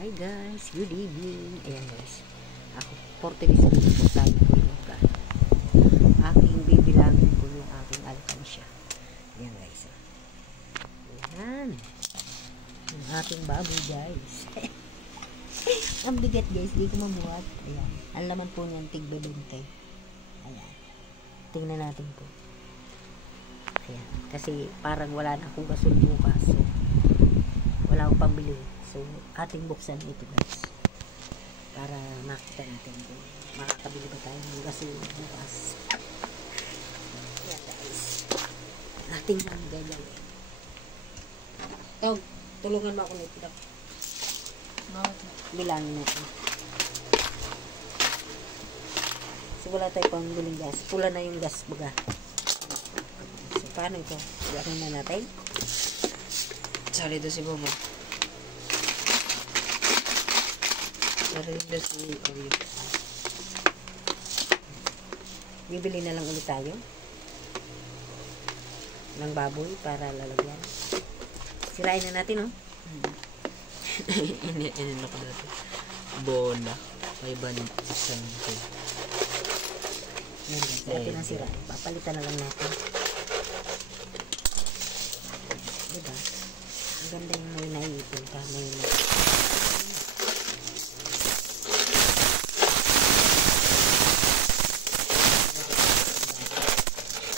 Hi guys, good evening. Ayan guys, ako 40 minutes po tayo po yung aking bibilangin po yung aking alkansya. Ayan guys, ayan yung aking baboy guys. Ang bigat guys, di ko mamuhat. Ayan, ang laman po niyan tig-20. Ayan, tingnan natin po. Ayan, kasi parang wala na akong gasol bukas, so wala akong pambili. So, ating buksan ito guys para makita natin kung makakabili ba tayo ng gasol bukas. Ayan guys, ating lang gagawin. Tog, tulungan mo ako nito. Bilangin natin. So, wala tayo pang biling gas. Pula na yung gas baga. So, paano ito? Bilangin na natin. Sali doon si Bobo. Sali doon si Oreo. Bibili na lang ulit tayo ng baboy para lalagyan. Sirain na natin, oh. Ini ko dati. Bola. May banisan ko. Yan, natin ang sirain. Papalitan na lang natin. Diba? Ang ganda yung may naipon ka. May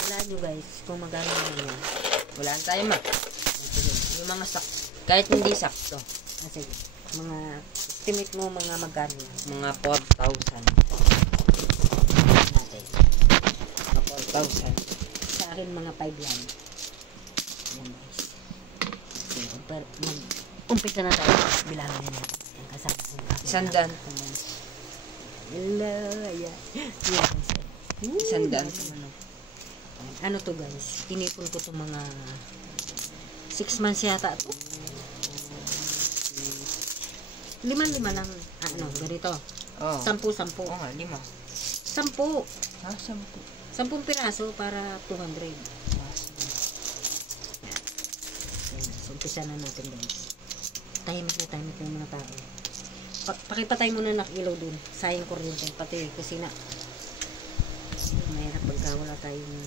wala nyo guys kung magano naman yan. Wala tayo ma. Yung mga kahit hindi sakto. Sige. Mga estimate mo mga magkano yan. Mga 4,000. Natin. Mga 4,000. Sa akin mga 5 yan. Yan guys. Umpisa na tayo. Bilangin na natin. Ang kasama kong kape. Sandan. Hello. Ayan. Sandan. Ano to guys? Tinipon ko to mga 6 months yata to. 5 lang. Ano, ganito. Oh. 10. Oo nga, 5. 10. Ha? 10. 10 piraso para 200. So, umpisa na natin guys. Tahimik ng mga tao. Pakipatay muna ng ilaw dun. Sayang kuryente. Pati kasi na mahirap pagka wala tayong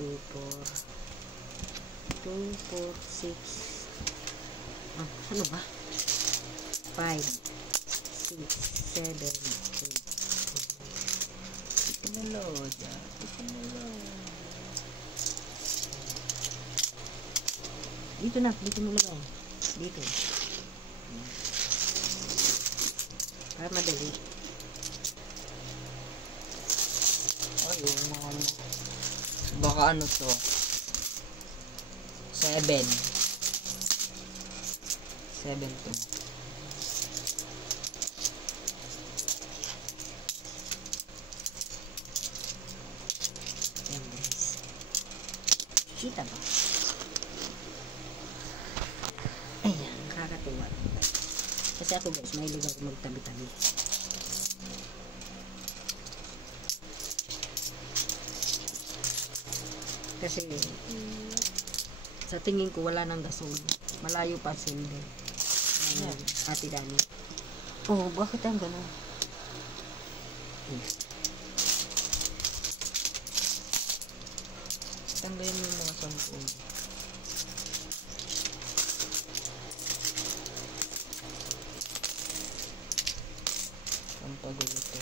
2, 4 6 ano ba? 5 6 7 8 Pinalo dyan. dito mo lagay dito para madali. Ay, yung mga ano. Baka ano to? 7 to. Ayan guys. Kita ba? Ayan, nakakatuwa. Kasi ako guys, mahilig ako magtabi-tabi. Kasi sa tingin ko wala nang gasol. Malayo pa silbi. Ate Dani. Oh, bakit ang gano'n? Tanggalin mo yung mga 10. Ang pagulo ito.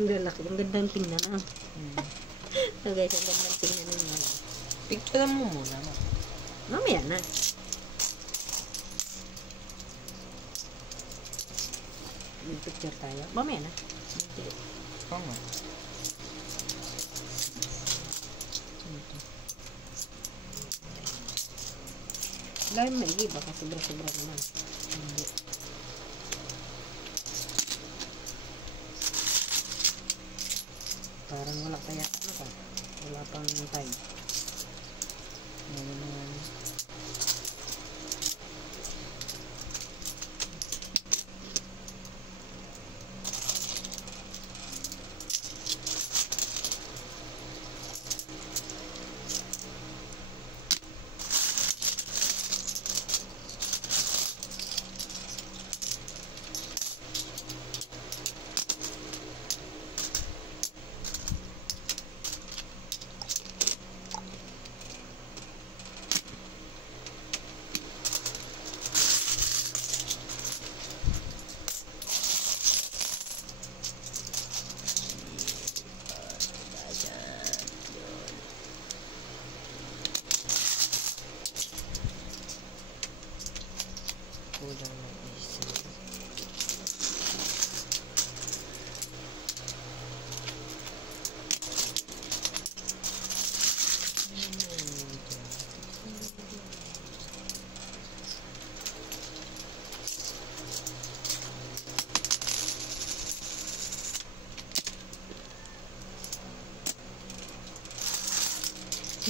Ang lalaki. Ang gandang tingnan ah. So guys, ang gandang tingnan ninyo. Picture mo muna. Mamaya na. Mag-picture tayo. Mamaya na. Oo nga. Gawin maigi, baka sobra-sobra naman. Hindi. Parang wala kaya ano ka. Wala pang time. Ngayon. Kulang ng isa.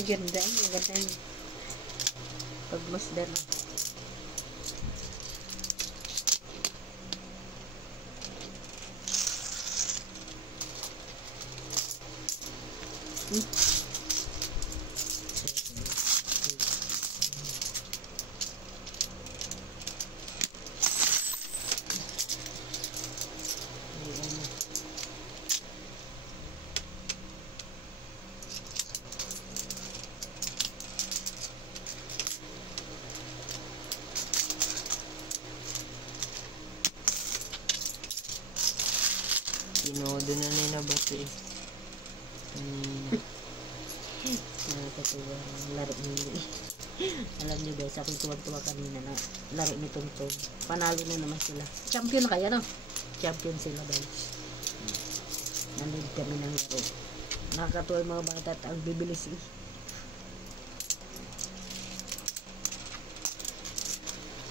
Ganda yung pagmasdan. Tinodo na na nabato eh. Nakakatuwa ang laro nila. Alam niyo guys, ako'y tuwag-tuwa kanina na laro ni Tungtong. Panalo na naman sila. Champion na kaya, no? Champion sila guys. Nanood kami ng laro. Nakakatuwa yung mga bata at ang bibilis eh.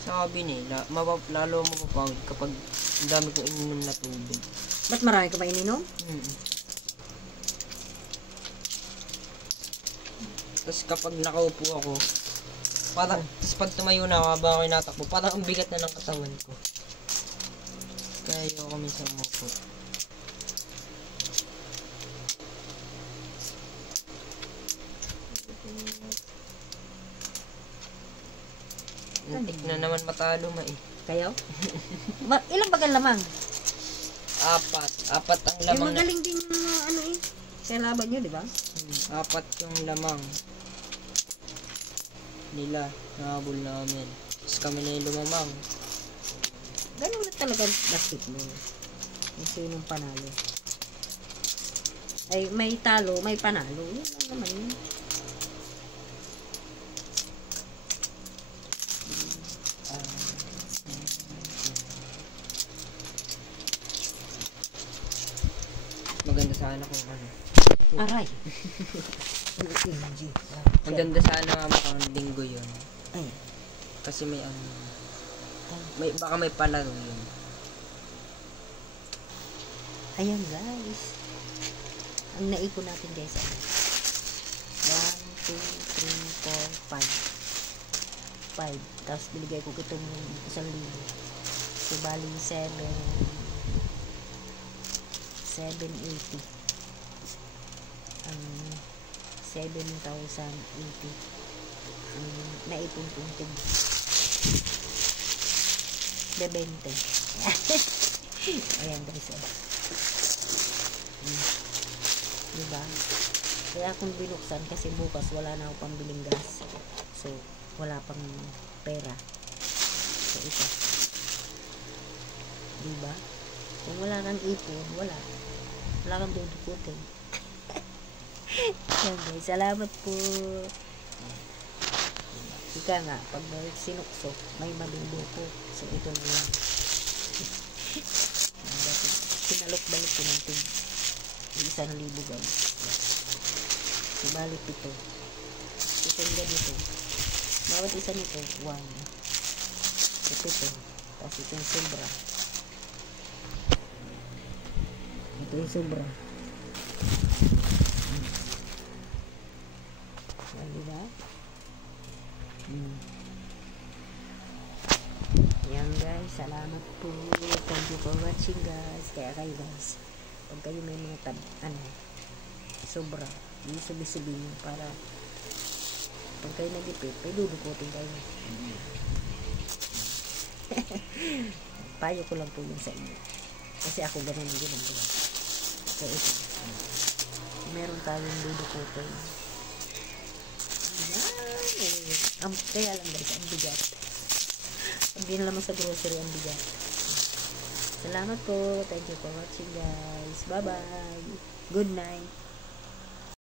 Sabi nila, lalo mapapagod kapag ang dami kong ininom na tubig. Ba't marami ka ba ininom? Tapos kapag nakaupo ako, parang, tapos pag tumayo na ako habang ako'y natakbo, parang ang bigat na ng katawan ko. Kaya ayoko minsan umupo. Muntik na naman matalo ma eh. Kayo? Ilang bagal lamang? Apat ang lamang. Magaling din ano eh. Kaya laban nyo, di ba? Apat yung lamang nila, nahabol namin. Tapos kami na yung lumamang. Ganun na talaga basketball. Kung sinong panalo. Ay, may talo, may panalo. Yun lang naman yun. Maganda sana kung ano. Aray! Maganda sana makang linggo yun. Ay. Kasi may ano. Baka may palaro yun. Ayan guys. Ang naipon natin guys. 1, 2, 3, 4, 5. 5. Tapos binigay ko itong 1,000. So bali 780. Ang 7,080 ang naipon kong tig 20. Ayan guys. Diba? Kaya akong binuksan kasi bukas wala na akong pambiling gas. So wala pang pera. So ito. Diba? Kung wala kang ipon, wala kang dudukutin. Yan guys, salamat po. Ika nga, pag sinukso, may mabindo po. So ito na yan. Pinalok-balik ko ng tig 1,000 guys. So balik ito. Ito yung ganito. Bawat isa nito, 1. Ito. Tapos ito yung sobra. Ito yung sobra. Diba? Yan guys, salamat po. Thank you for watching guys. Kaya kayo guys, pag kayo may mga sobra, ibig-sabihin para pag kayo nagipit, may dudukutin kayo. Payo ko lang po yun sa inyo. Kasi ako ganun ang ginagawa. So ito, meron tayong dudukutin. Kaya lang guys, ang bigat. Pag din naman sa grocery, ang bigat. Salamat po. Thank you for watching guys. Bye bye. Good night.